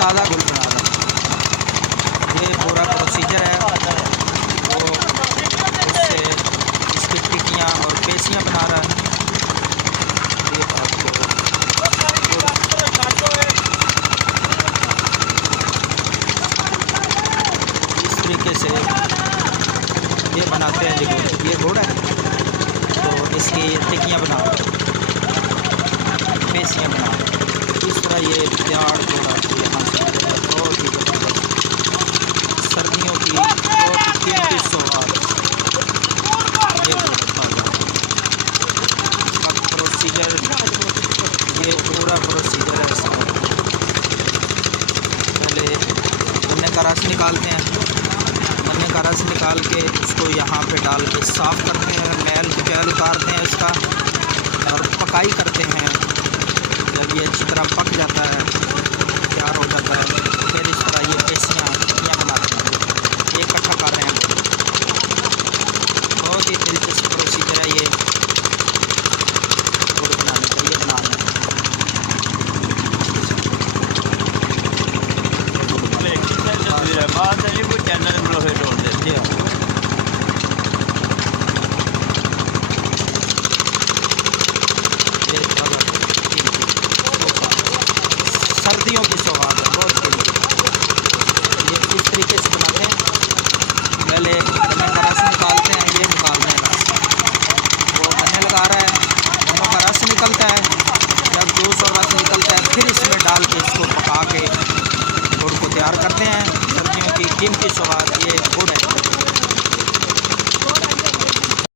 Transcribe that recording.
ताज़ा गुल बना रहा है। ये पूरा प्रोसीजर है, वो उससे इसकी टिक्कियाँ और पेशियाँ बना रहा है। ये आपको इस तरीके से ये बनाते हैं। जी ये गुड़ है, तो इसकी टिक्कियाँ बना रहे हैं, पेशियाँ बना रहे हैं। इस तरह ये तैयार जोड़ा यहाँ से बहुत ही ज़बरदस्त सर्दियों की बहुत ही कीमती सौगात। ये इसका प्रोसीजर, ये पूरा प्रोसीजर है इसका। पहले गन्ने का रस निकालते हैं, गन्ने का रस निकाल के उसको यहाँ पे डाल के साफ़ करते हैं, मैल उतारते हैं उसका और पकाई करते हैं। जब ये अच्छी तरह पक जाता है, तैयार हो जाता है, फिर इस तरह ये पेशियाँ बनाते हैं, ये इकट्ठा कर रहे हैं। बहुत ही दिलचस्प प्रोसीजर है ये गुड़ बनाने का, ये बना रहे हैं। जी हाँ, सर्दियों की सौगात है, बहुत कीमती। ये इस तरीके से बनाते हैं। पहले गन्ने का रस निकालते हैं, ये निकालते हैं रस, वो गन्ने लगा रहा है, गन्नों का रस निकलता है। जब जूस और रस निकलता है, फिर इसमें डाल के इसको पका के गुड़ को तैयार करते हैं। सर्दियों की कीमती सौगात ये गुड़ है।